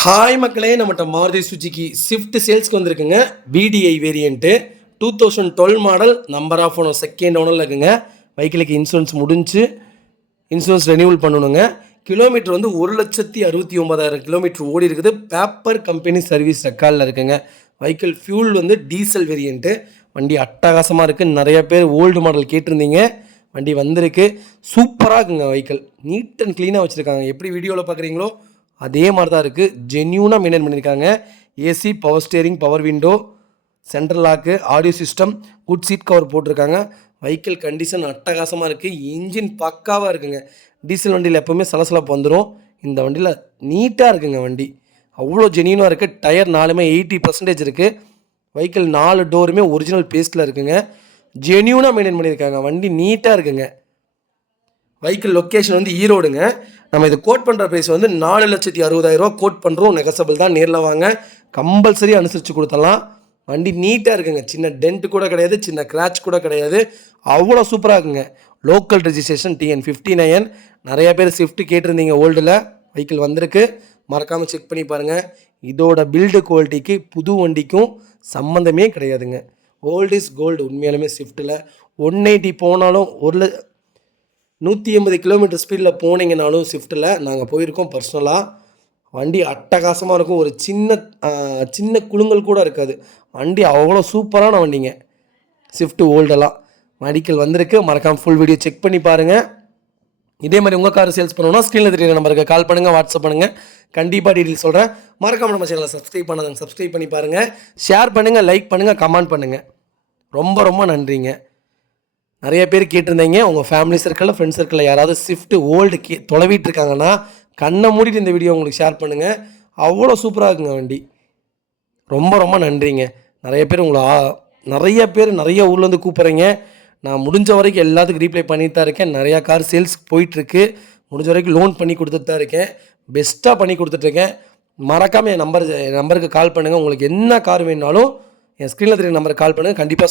Hi மக்களே, நம்மகிட்ட Maruti Suzuki Swift சேல்ஸ்க்கு வந்திருக்குங்க. VDI variant 2012 model, number of owner second ஓனரில் இருக்குங்க. வெஹிக்கிளுக்கு இன்சூரன்ஸ் முடிஞ்சு இன்சூரன்ஸ் ரெனியூவல் பண்ணணுங்க. கிலோமீட்டர் வந்து 1,69,000 கிலோமீட்டர் ஓடி இருக்குது. பேப்பர் கம்பெனி சர்வீஸ் ரெக்கார்டில் இருக்குங்க. வெஹிக்கிள் ஃபியூல் வந்து டீசல் வேரியண்ட்டு. வண்டி அட்டகாசமாக இருக்குது. நிறைய பேர் ஓல்டு மாடல் கேட்டிருந்தீங்க. வண்டி வந்திருக்கு. சூப்பராக இருக்குங்க. வெஹிக்கிள் நீட் அண்ட் க்ளீனாக வச்சுருக்காங்க. எப்படி வீடியோவில் பார்க்குறீங்களோ அதே மாதிரி தான் இருக்குது. ஜென்யூனாக மெயின்டைன் பண்ணியிருக்காங்க. AC, power steering, power window, central lock, audio system, good seat cover போட்டிருக்காங்க. வெஹிக்கிள் கண்டிஷன் அட்டகாசமாக இருக்குது. இன்ஜின் பக்காவாக இருக்குங்க. டீசல் வண்டியில் எப்போவுமே சலசலப்பு வந்துடும். இந்த வண்டியில் நீட்டாக இருக்குங்க. வண்டி அவ்வளோ ஜென்யூனாக இருக்குது. டயர் 4மே 80% இருக்குது. வெஹிக்கிள் 4 டோருமே ஒரிஜினல் பேஸ்ட்டில் இருக்குங்க. ஜென்யூனாக மெயின்டைன் பண்ணியிருக்காங்க. வண்டி நீட்டாக இருக்குங்க. வெஹிக்கிள் லொக்கேஷன் வந்து ஈரோடுங்க. நம்ம இது கோட் பண்ணுற ப்ரைஸ் வந்து 4,60,000 கோட் பண்ணுறோம். நெகசபிள் தான். நேரில் வாங்க, கம்பல்சரி அனுசரித்து கொடுத்தலாம். வண்டி நீட்டாக இருக்குங்க. சின்ன டென்ட் கூட கிடையாது, சின்ன கிராச் கூட கிடையாது. அவ்வளோ சூப்பராக இருக்குங்க. Local registration TN 59. நிறைய பேர் ஸ்விஃப்ட் கேட்டிருந்தீங்க ஓல்டில். வெஹிக்கிள் வந்திருக்கு. மறக்காமல் செக் பண்ணி பாருங்கள். இதோட பில்டு குவாலிட்டிக்கு புது வண்டிக்கும் சம்மந்தமே கிடையாதுங்க. Old is gold. உண்மையாலுமே ஸ்விஃப்ட்டில் 180 போனாலும் 180 கிலோமீட்டர் ஸ்பீடில் போனீங்கனாலும் ஸ்விஃப்ட்டில் நாங்கள் போயிருக்கோம் பர்சனலாக. வண்டி அட்டகாசமாக இருக்கும். ஒரு சின்ன குலுங்கல் கூட இருக்காது. வண்டி அவ்வளோ சூப்பரான வண்டிங்க ஸ்விஃப்ட் ஓல்டெல்லாம். வெஹிக்கிள் வந்திருக்கு. மறக்காமல் ஃபுல் வீடியோ செக் பண்ணி பாருங்கள். இதே மாதிரி உங்கள் கார் சேல்ஸ் பண்ணணும்னா ஸ்க்ரீனில் தெரியுற நம்பருக்கு கால் பண்ணுங்கள், வாட்ஸ்அப் பண்ணுங்கள். கண்டிப்பாக டீட்டெயில் சொல்கிறேன். மறக்காமல் நம்ம சேனலை சப்ஸ்கிரைப் பண்ணாதவங்க சப்ஸ்கிரைப் பண்ணி பாருங்கள். ஷேர் பண்ணுங்கள், லைக் பண்ணுங்கள், கமெண்ட் பண்ணுங்கள். ரொம்ப ரொம்ப நன்றிங்க. நிறைய பேர் கேட்டிருந்தீங்க, உங்கள் ஃபேமிலி சர்க்கிளில், ஃப்ரெண்ட்ஸ் சர்க்கிளில் யாராவது ஸ்விஃப்ட் ஓல்டு தொலைவிட்டு இருக்காங்கன்னா கண்ணை மூடிட்டு இந்த வீடியோ உங்களுக்கு ஷேர் பண்ணுங்கள். அவ்வளோ சூப்பராக இருக்குங்க வண்டி. ரொம்ப ரொம்ப நன்றிங்க. நிறைய பேர் நிறைய ஊர்லேருந்து கூப்பிட்றீங்க. நான் முடிஞ்ச வரைக்கும் எல்லாத்துக்கும் ரீப்ளை பண்ணிட்டு தான் இருக்கேன். நிறையா கார் சேல்ஸ் போயிட்டுருக்கு. முடிஞ்ச வரைக்கும் லோன் பண்ணி கொடுத்துட்டு தான் இருக்கேன். பெஸ்ட்டாக பண்ணி கொடுத்துட்ருக்கேன். மறக்காமல் என் நம்பருக்கு கால் பண்ணுங்கள். உங்களுக்கு என்ன கார் வேணுனாலும் என் ஸ்க்ரீனில் தெரியுற நம்பருக்கு கால் பண்ணுங்கள். கண்டிப்பாக